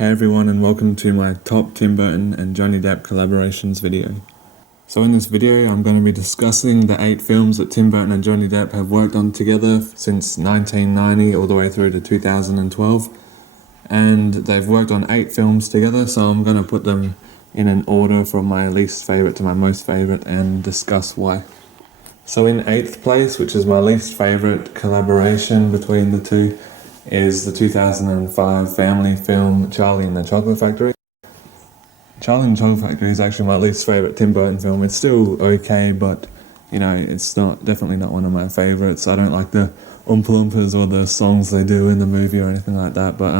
Hey everyone, and welcome to my top Tim Burton and Johnny Depp collaborations video. So in this video I'm going to be discussing the 8 films that Tim Burton and Johnny Depp have worked on together since 1990 all the way through to 2012. And they've worked on 8 films together, so I'm going to put them in an order from my least favourite to my most favourite and discuss why. So in 8th place, which is my least favourite collaboration between the two, is the 2005 family film Charlie and the Chocolate Factory. Charlie and the Chocolate Factory is actually my least favourite Tim Burton film. It's still okay, but you know, it's definitely not one of my favourites. I don't like the Oompa Loompas or the songs they do in the movie or anything like that, but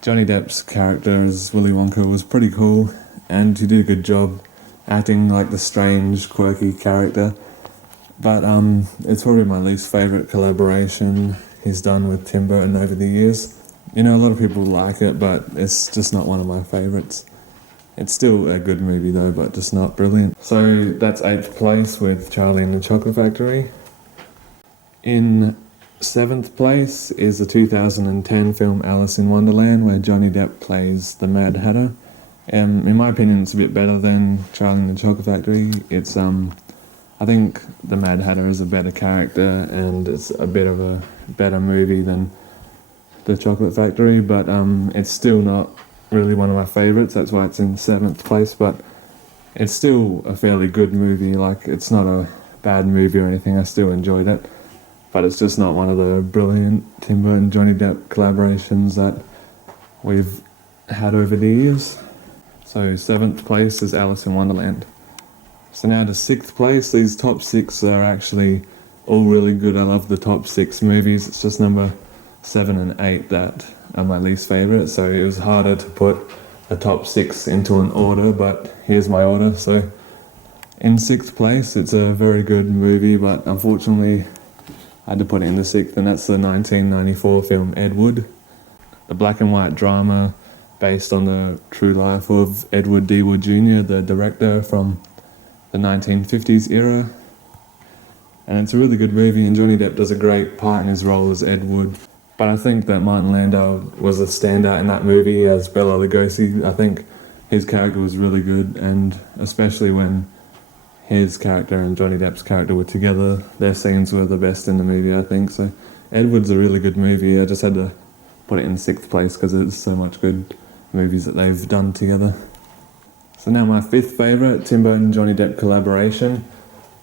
Johnny Depp's character as Willy Wonka was pretty cool, and he did a good job acting like the strange, quirky character. But it's probably my least favourite collaboration he's done with Tim Burton over the years. You know, a lot of people like it, but it's just not one of my favourites. It's still a good movie though, but just not brilliant. So that's 8th place with Charlie and the Chocolate Factory. In 7th place is the 2010 film Alice in Wonderland, where Johnny Depp plays the Mad Hatter. In my opinion, it's a bit better than Charlie and the Chocolate Factory. It's I think the Mad Hatter is a better character, and it's a bit of a better movie than the Chocolate Factory, but it's still not really one of my favourites. That's why it's in 7th place, but it's still a fairly good movie. Like, it's not a bad movie or anything. I still enjoyed it, but it's just not one of the brilliant Tim Burton Johnny Depp collaborations that we've had over the years. So 7th place is Alice in Wonderland. So now to 6th place. These top 6 are actually all really good. I love the top 6 movies. It's just number 7 and 8 that are my least favourite, so it was harder to put a top 6 into an order, but here's my order. So in 6th place, it's a very good movie, but unfortunately I had to put it in the 6th, and that's the 1994 film Ed Wood, the black and white drama based on the true life of Edward D. Wood Jr., the director from the 1950s era. And it's a really good movie, and Johnny Depp does a great part in his role as Ed Wood. But I think that Martin Landau was a standout in that movie as Bela Lugosi. I think his character was really good, and especially when his character and Johnny Depp's character were together, their scenes were the best in the movie, I think. So Ed Wood's a really good movie. I just had to put it in 6th place because there's so much good movies that they've done together. So now my 5th favourite Tim Burton Johnny Depp collaboration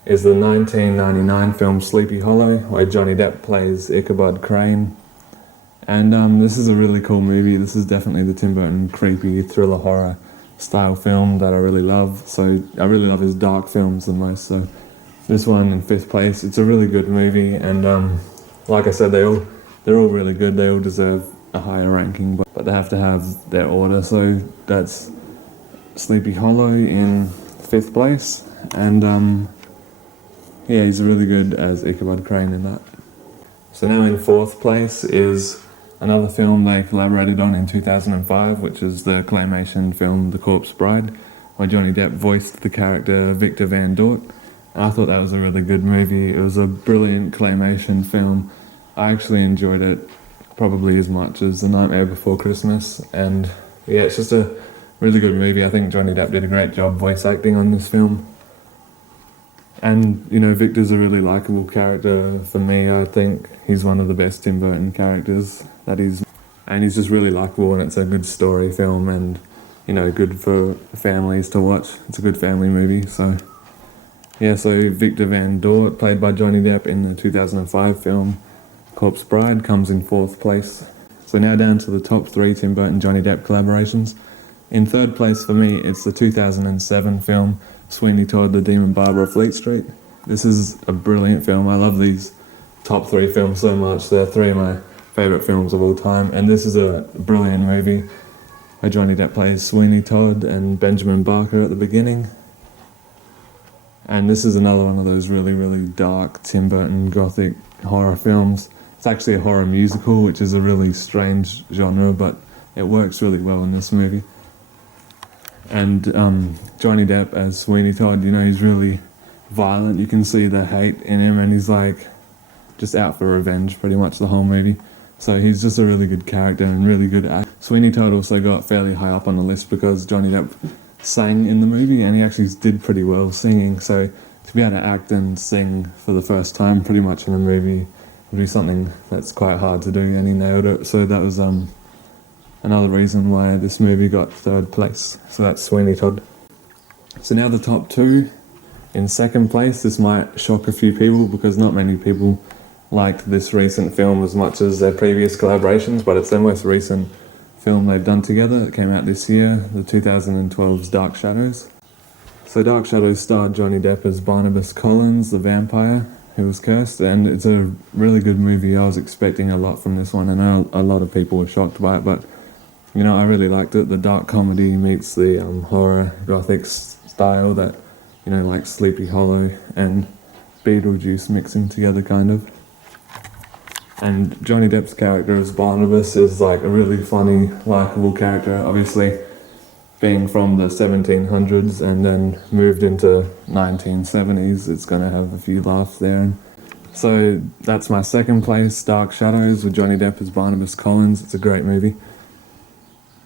is the 1999 film Sleepy Hollow, where Johnny Depp plays Ichabod Crane. And this is a really cool movie. This is definitely the Tim Burton creepy thriller horror style film that I really love. So I really love his dark films the most. So this one in 5th place. It's a really good movie, and like I said, they're all really good. They all deserve a higher ranking, but they have to have their order. So that's Sleepy Hollow in 5th place, and yeah, he's really good as Ichabod Crane in that. So now in 4th place is another film they collaborated on in 2005, which is the claymation film The Corpse Bride, where Johnny Depp voiced the character Victor Van Dort. And I thought that was a really good movie. It was a brilliant claymation film. I actually enjoyed it probably as much as The Nightmare Before Christmas, and yeah, it's just a really good movie. I think Johnny Depp did a great job voice acting on this film. And, you know, Victor's a really likeable character for me. I think he's one of the best Tim Burton characters and he's just really likeable, and it's a good story film, and, you know, good for families to watch. It's a good family movie. So yeah, so Victor Van Dort, played by Johnny Depp in the 2005 film Corpse Bride, comes in 4th place. So now down to the top 3 Tim Burton Johnny Depp collaborations. In 3rd place for me, it's the 2007 film Sweeney Todd, the Demon Barber of Fleet Street. This is a brilliant film. I love these top 3 films so much. They're 3 of my favourite films of all time, and this is a brilliant movie where Johnny Depp plays Sweeney Todd and Benjamin Barker at the beginning. And this is another one of those really, really dark Tim Burton gothic horror films. It's actually a horror musical, which is a really strange genre, but it works really well in this movie. And Johnny Depp as Sweeney Todd, you know, he's really violent. You can see the hate in him, and he's like just out for revenge pretty much the whole movie. So he's just a really good character and really good actor. Sweeney Todd also got fairly high up on the list because Johnny Depp sang in the movie, and he actually did pretty well singing, so to be able to act and sing for the first time pretty much in a movie would be something that's quite hard to do, and he nailed it. So that was another reason why this movie got third place. So that's Sweeney Todd. So now the top two. In second place, this might shock a few people because not many people liked this recent film as much as their previous collaborations, but it's their most recent film they've done together. It came out this year, the 2012's Dark Shadows. So Dark Shadows starred Johnny Depp as Barnabas Collins, the vampire who was cursed, and it's a really good movie. I was expecting a lot from this one. I know a lot of people were shocked by it, but you know, I really liked it. The dark comedy meets the horror gothic style that, you know, like Sleepy Hollow and Beetlejuice mixing together kind of. And Johnny Depp's character as Barnabas is like a really funny, likeable character, obviously being from the 1700s and then moved into 1970s, it's going to have a few laughs there. So that's my second place, Dark Shadows with Johnny Depp as Barnabas Collins. It's a great movie.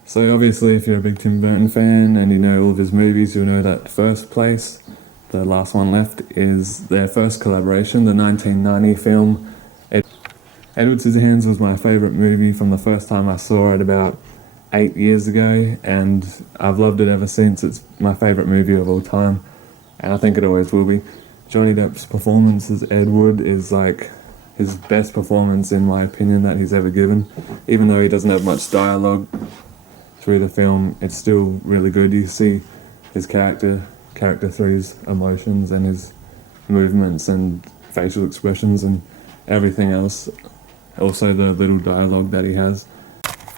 So obviously if you're a big Tim Burton fan and you know all of his movies, you'll know that first place, the last one left, is their first collaboration, the 1990 film. Edward Scissorhands was my favourite movie from the first time I saw it about 8 years ago, and I've loved it ever since. It's my favourite movie of all time, and I think it always will be. Johnny Depp's performance as Edward is like his best performance in my opinion that he's ever given. Even though he doesn't have much dialogue through the film, it's still really good. You see his character through his emotions and his movements and facial expressions and everything else. Also the little dialogue that he has.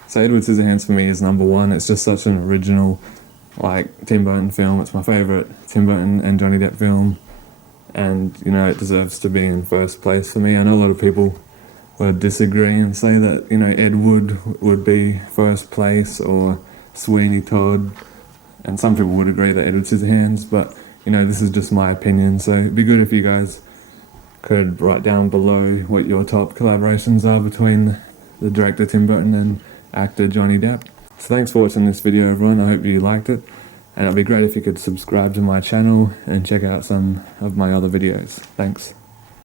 So Edward Scissorhands for me is number one. It's just such an original, like, Tim Burton film. It's my favourite Tim Burton and Johnny Depp film. And, you know, it deserves to be in first place for me. I know a lot of people would disagree and say that, you know, Ed would be first place or Sweeney Todd, and some people would agree that Edward Scissorhands, but, you know, this is just my opinion, so it'd be good if you guys could write down below what your top collaborations are between the director Tim Burton and actor Johnny Depp. So thanks for watching this video, everyone. I hope you liked it, and it'd be great if you could subscribe to my channel and check out some of my other videos. Thanks.